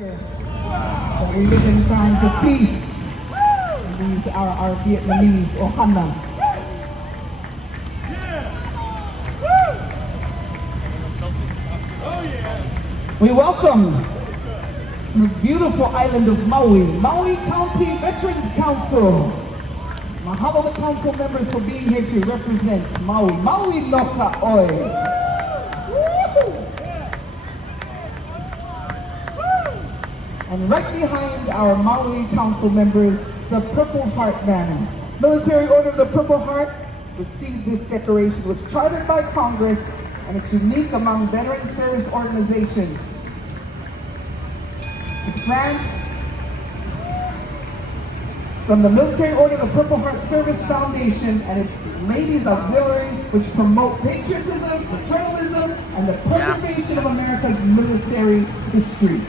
That we live in times of peace. And these are our Vietnamese Ohana. We welcome the beautiful island of Maui, Maui County Veterans Council. Mahalo the council members for being here to represent Maui. Maui Loka Oi. And right behind our Maui council members, the Purple Heart banner. Military Order of the Purple Heart received this decoration. It was chartered by Congress, and it's unique among veteran service organizations. In France, from the Military Order of the Purple Heart Service Foundation and its Ladies Auxiliary, which promote patriotism, paternalism, and the preservation of America's military history.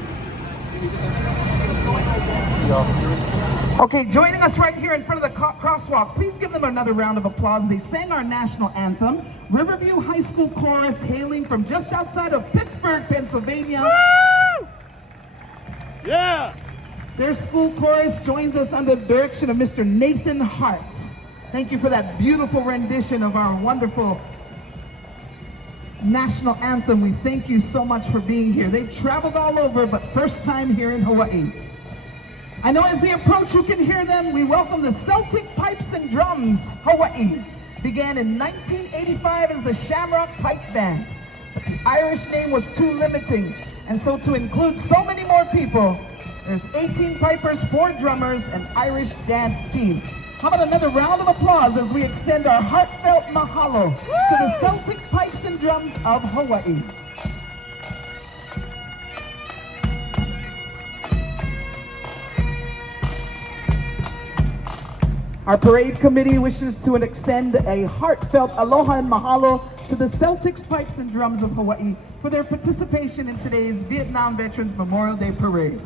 Okay, joining us right here in front of the crosswalk, please give them another round of applause. They sang our national anthem, Riverview High School Chorus, hailing from just outside of Pittsburgh, Pennsylvania. Woo! Yeah! Their school chorus joins us under the direction of Mr. Nathan Hart. Thank you for that beautiful rendition of our wonderful national anthem. We thank you so much for being here. They've traveled all over, but first time here in Hawaii. I know as they approach, you can hear them. We welcome the Celtic Pipes and Drums, Hawaii. Began in 1985 as the Shamrock Pipe Band, but the Irish name was too limiting, and so to include so many more people, there's 18 pipers, 4 drummers, and Irish dance team. How about another round of applause as we extend our heartfelt mahalo to the Celtic Pipes and Drums of Hawaii. Our parade committee wishes to extend a heartfelt aloha and mahalo to the Celtics Pipes and Drums of Hawaii for their participation in today's Vietnam Veterans Memorial Day Parade.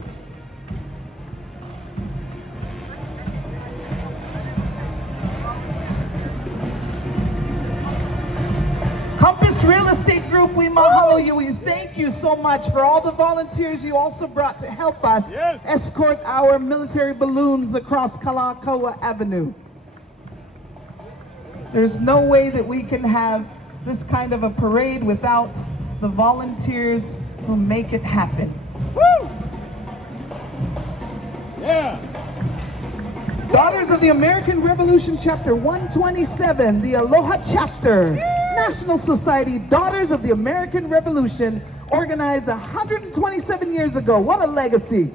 Real Estate Group, we mahalo you. We thank you so much for all the volunteers you also brought to help us escort our military balloons across Kalakaua Avenue. There's no way that we can have this kind of a parade without the volunteers who make it happen. Woo! Yeah! Daughters of the American Revolution Chapter 127, the Aloha Chapter. National Society Daughters of the American Revolution, organized 127 years ago. What a legacy.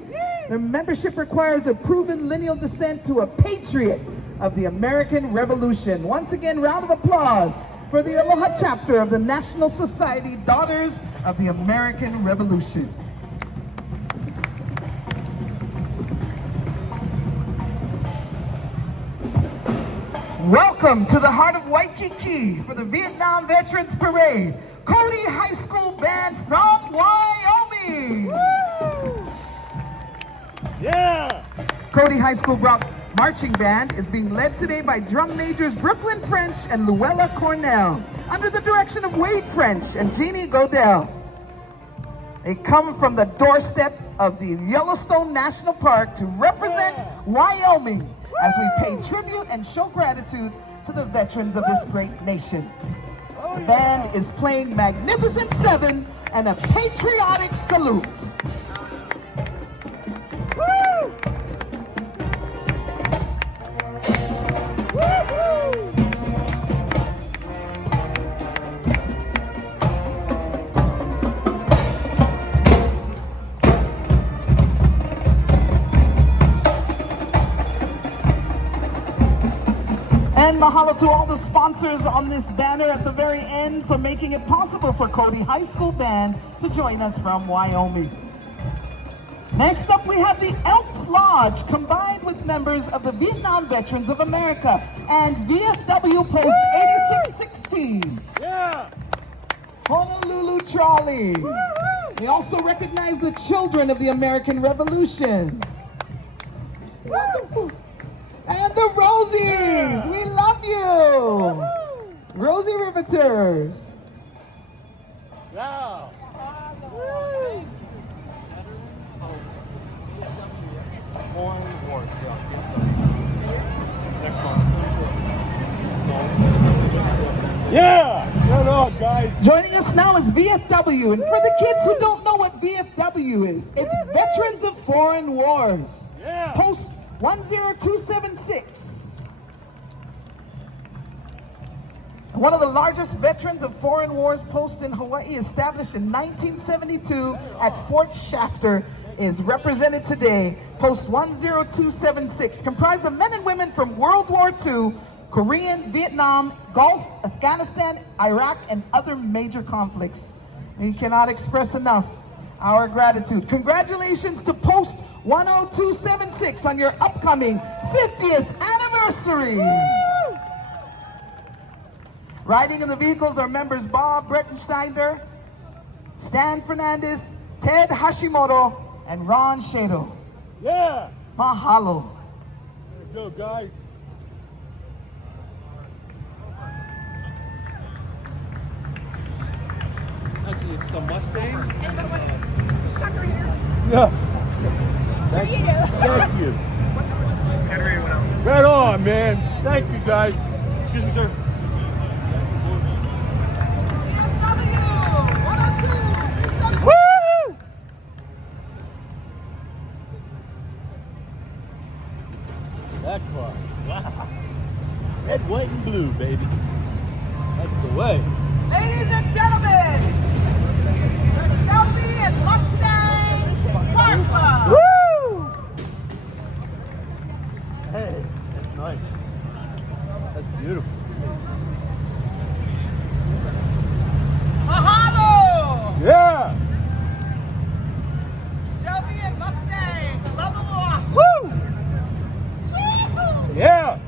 Their membership requires a proven lineal descent to a patriot of the American Revolution. Once again, round of applause for the Aloha Chapter of the National Society Daughters of the American Revolution. Welcome to the heart of Waikiki for the Vietnam Veterans Parade, Cody High School Band from Wyoming. Woo! Yeah! Cody High School Marching Band is being led today by drum majors Brooklyn French and Luella Cornell, under the direction of Wade French and Jeannie Godell. They come from the doorstep of the Yellowstone National Park to represent Wyoming as we pay tribute and show gratitude to the veterans of this great nation. The band is playing Magnificent Seven and a patriotic salute. Woo! Woo-hoo! And mahalo to all the sponsors on this banner at the very end for making it possible for Cody High School Band to join us from Wyoming. Next up, we have the Elks Lodge, combined with members of the Vietnam Veterans of America and VFW Post 8616. Yeah. Honolulu Trolley. They also recognize the children of the American Revolution. Woo. And the Rosies, we love you! Rosie Riveters. Wow. Yeah! Right on, guys. Joining us now is VFW, and for the kids who don't know what VFW is, it's Veterans of Foreign Wars. Yeah. Post 10276. One of the largest Veterans of Foreign Wars posts in Hawaii, established in 1972 at Fort Shafter, is represented today. Post 10276, comprised of men and women from World War II, Korean, Vietnam, Gulf, Afghanistan, Iraq, and other major conflicts. We cannot express enough our gratitude. Congratulations to Post 10276 on your upcoming 50th anniversary. Woo! Riding in the vehicles are members Bob Brettensteiner, Stan Fernandez, Ted Hashimoto, and Ron Shado. Yeah! Mahalo. There we go, guys. Actually, it's the Mustang. Sucker here. Yeah. Sure you do. Thank you. Right on, man. Thank you, guys. Excuse me, sir. Woo! That car. Wow. Red, white, and blue, baby. That's the way. Ladies and gentlemen, the Shelby and Mustang Car Club. Woo! Hey, that's nice. That's beautiful. Mahalo! Yeah! Shelby and Mustang, love them all. Woo! Chee-hoo! Yeah!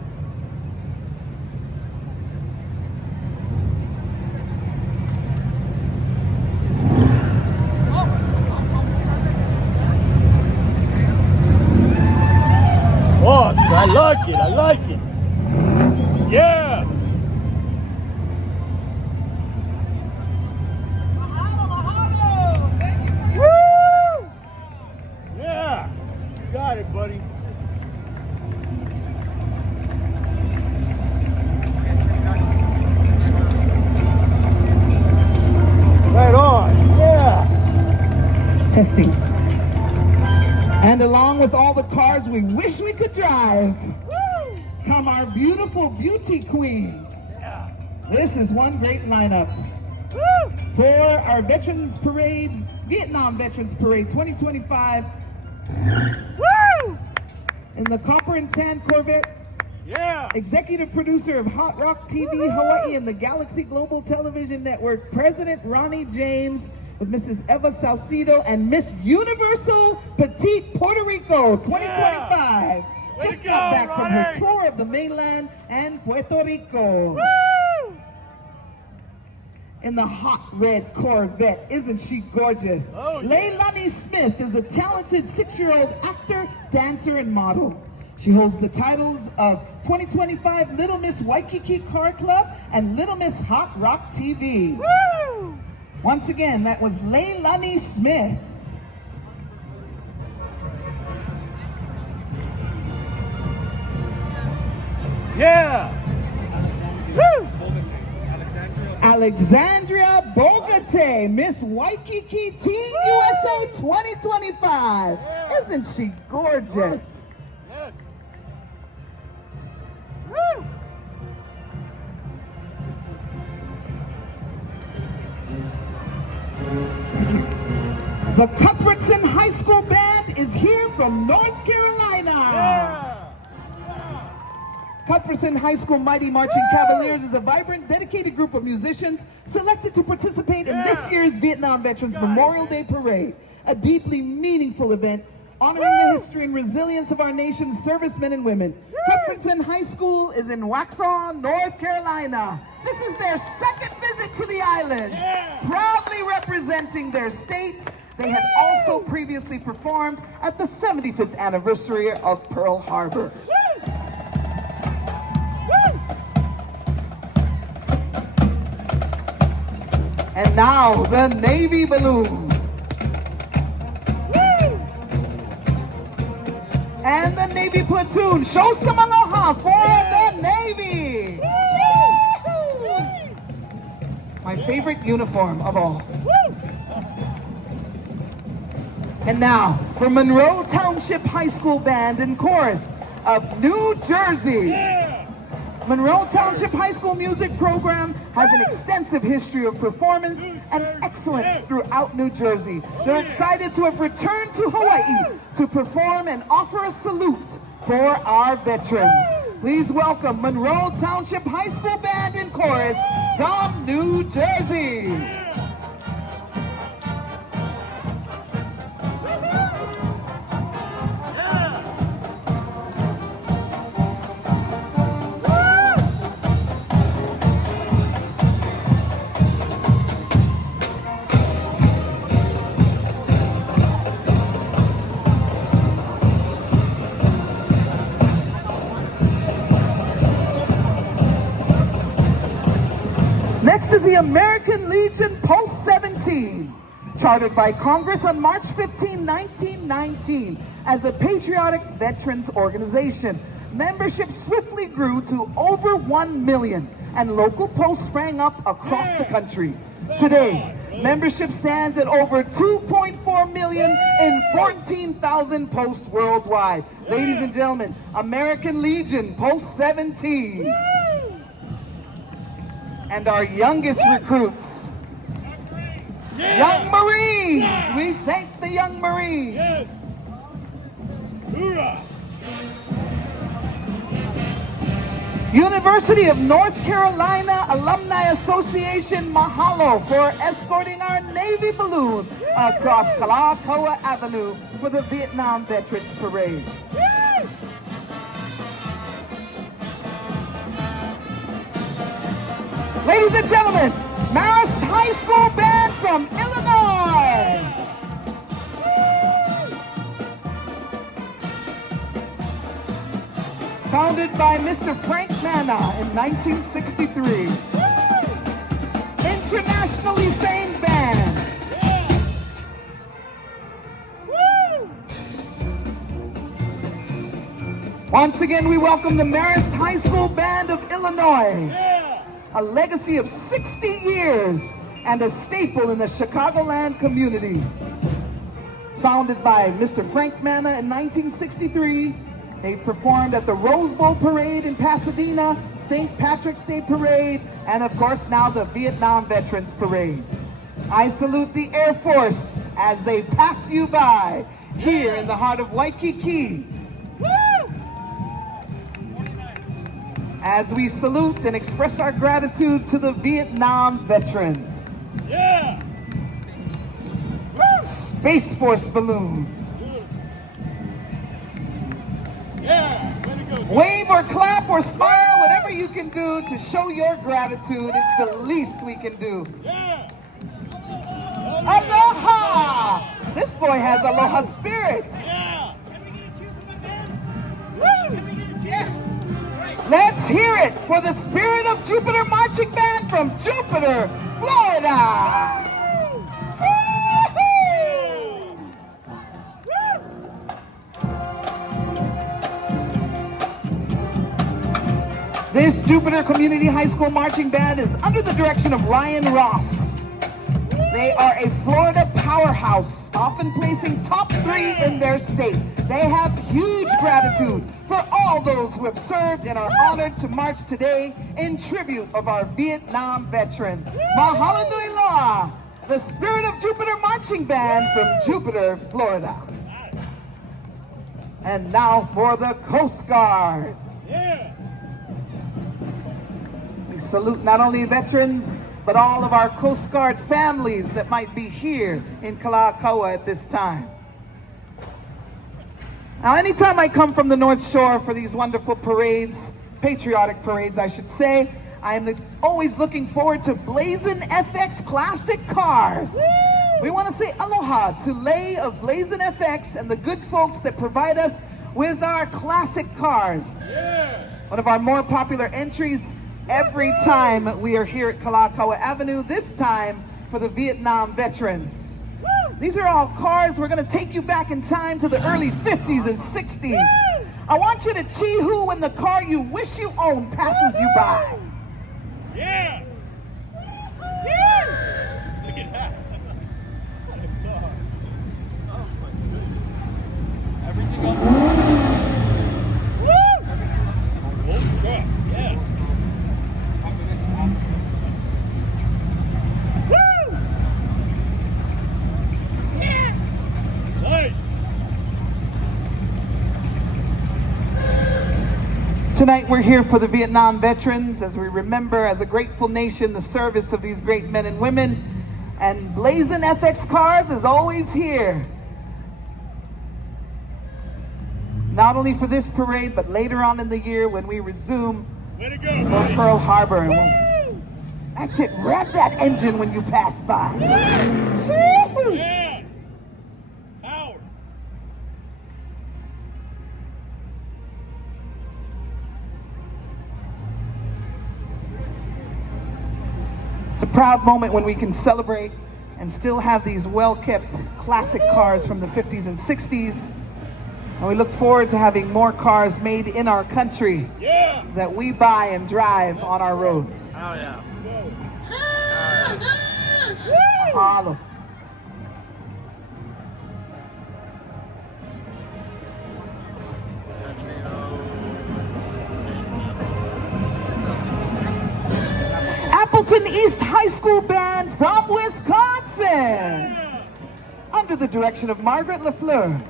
Oh, I like it, I like it. Yeah! Mahalo, mahalo! Thank you for your Woo! Yeah! You got it, buddy. Right on, yeah! testing. And along with all the cars we wish we could drive, come our beautiful beauty queens. Yeah! This is one great lineup. Woo! For our Veterans Parade, Vietnam Veterans Parade 2025, Woo! in the Copper and Tan Corvette, Yeah! executive producer of Hot Rock TV Hawaii and the Galaxy Global Television Network, President Ronnie James, with Mrs. Eva Salcido and Miss Universal Petite Puerto Rico 2025. Way Just to got go, back from her Ronnie. tour of the mainland and Puerto Rico. Woo! In the hot red Corvette, isn't she gorgeous? Oh, yeah. Leilani Smith is a talented 6-year-old actor, dancer, and model. She holds the titles of 2025 Little Miss Waikiki Car Club and Little Miss Hot Rock TV. Woo! Once again, that was Leilani Smith. Yeah! Woo! Alexandria Bogate, Miss Waikiki Teen USA 2025. Isn't she gorgeous? Yes! Woo! The Cuthbertson High School Band is here from North Carolina. Yeah! Cuthbertson High School Mighty Marching Cavaliers is a vibrant, dedicated group of musicians selected to participate in this year's Vietnam Veterans Memorial Day Parade, a deeply meaningful event honoring the history and resilience of our nation's servicemen and women. Cuthbertson High School is in Waxhaw, North Carolina. This is their second visit to the island. Proudly representing their state, they had also previously performed at the 75th anniversary of Pearl Harbor. And now, the Navy Balloon. And the Navy platoon. Show some aloha for the Navy. My favorite uniform of all. And now for Monroe Township High School Band and Chorus of New Jersey. Monroe Township High School music program has an extensive history of performance and excellence throughout New Jersey. They're excited to have returned to Hawaii to perform and offer a salute for our veterans. Please welcome Monroe Township High School Band and Chorus from New Jersey. Next is the American Legion Post 17, chartered by Congress on March 15, 1919 as a patriotic veterans organization. Membership swiftly grew to over 1 million and local posts sprang up across the country. Today, membership stands at over 2.4 million in 14,000 posts worldwide. Ladies and gentlemen, American Legion Post 17. And our youngest recruits, Young Marines. We thank the Young Marines. Yes. Hoorah. University of North Carolina Alumni Association, mahalo for escorting our Navy balloon across Kalakaua Avenue for the Vietnam Veterans Parade. Ladies and gentlemen, Marist High School Band from Illinois. Founded by Mr. Frank Manna in 1963. Internationally famed band. Once again, we welcome the Marist High School Band of Illinois. A legacy of 60 years and a staple in the Chicagoland community. Founded by Mr. Frank Manna in 1963, they performed at the Rose Bowl Parade in Pasadena, St. Patrick's Day Parade, and of course now the Vietnam Veterans Parade. I salute the Air Force as they pass you by here in the heart of Waikiki. As we salute and express our gratitude to the Vietnam veterans. Yeah. Space Force balloon. Yeah. Way to go. Wave or clap or smile, whatever you can do to show your gratitude. It's the least we can do. Yeah. Aloha! This boy has aloha spirit. Yeah. Can we get a cheer from my band? Woo! Can we get a cheer? Yeah. Let's hear it for the Spirit of Jupiter Marching Band from Jupiter, Florida. This Jupiter Community High School Marching Band is under the direction of Ryan Ross. They are a Florida powerhouse, often placing top 3 in their state. They have huge gratitude for all those who have served and are honored to march today in tribute of our Vietnam veterans. Mahalo nui loa, the Spirit of Jupiter Marching Band from Jupiter, Florida. And now for the Coast Guard. Yeah. We salute not only veterans, but all of our Coast Guard families that might be here in Kalakaua at this time. Now, anytime I come from the North Shore for these wonderful parades, patriotic parades, I should say, I am always looking forward to Blazin' FX classic cars. We want to say aloha to Lay of Blazin' FX and the good folks that provide us with our classic cars. One of our more popular entries every time we are here at Kalakaua Avenue, this time for the Vietnam veterans. These are all cars. We're going to take you back in time to the early 50s and 60s. I want you to chee-hoo when the car you wish you owned passes you by. Yeah! Yeah! Look at that. What a car. Oh my goodness. Everything else. Woo! Old truck, yeah. Woo! Yeah! Nice! Tonight we're here for the Vietnam veterans as we remember as a grateful nation the service of these great men and women. And Blazing FX Cars is always here. Not only for this parade, but later on in the year when we resume Way to go, for buddy. Pearl Harbor. And that's it, rev that engine when you pass by. Yeah! Power! It's a proud moment when we can celebrate and still have these well-kept classic cars from the 50s and 60s. And we look forward to having more cars made in our country Yeah! that we buy and drive on our roads. Oh yeah. Mahalo. Appleton East High School Band from Wisconsin. Under the direction of Margaret LaFleur.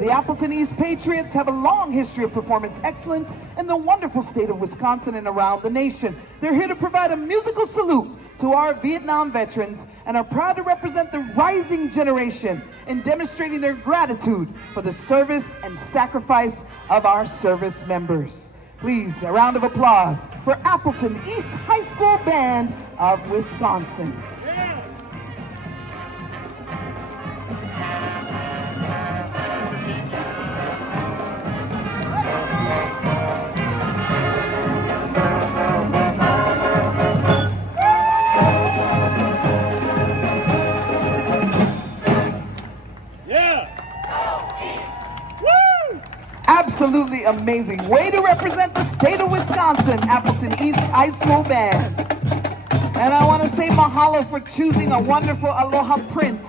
The Appleton East Patriots have a long history of performance excellence in the wonderful state of Wisconsin and around the nation. They're here to provide a musical salute to our Vietnam veterans and are proud to represent the rising generation in demonstrating their gratitude for the service and sacrifice of our service members. Please, a round of applause for Appleton East High School Band of Wisconsin. Absolutely amazing. Way to represent the state of Wisconsin, Appleton East High School Band. And I want to say mahalo for choosing a wonderful aloha print.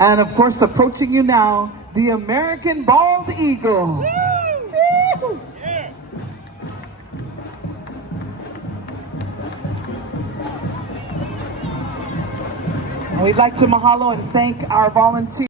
And of course, approaching you now, the American Bald Eagle. We'd like to mahalo and thank our volunteers.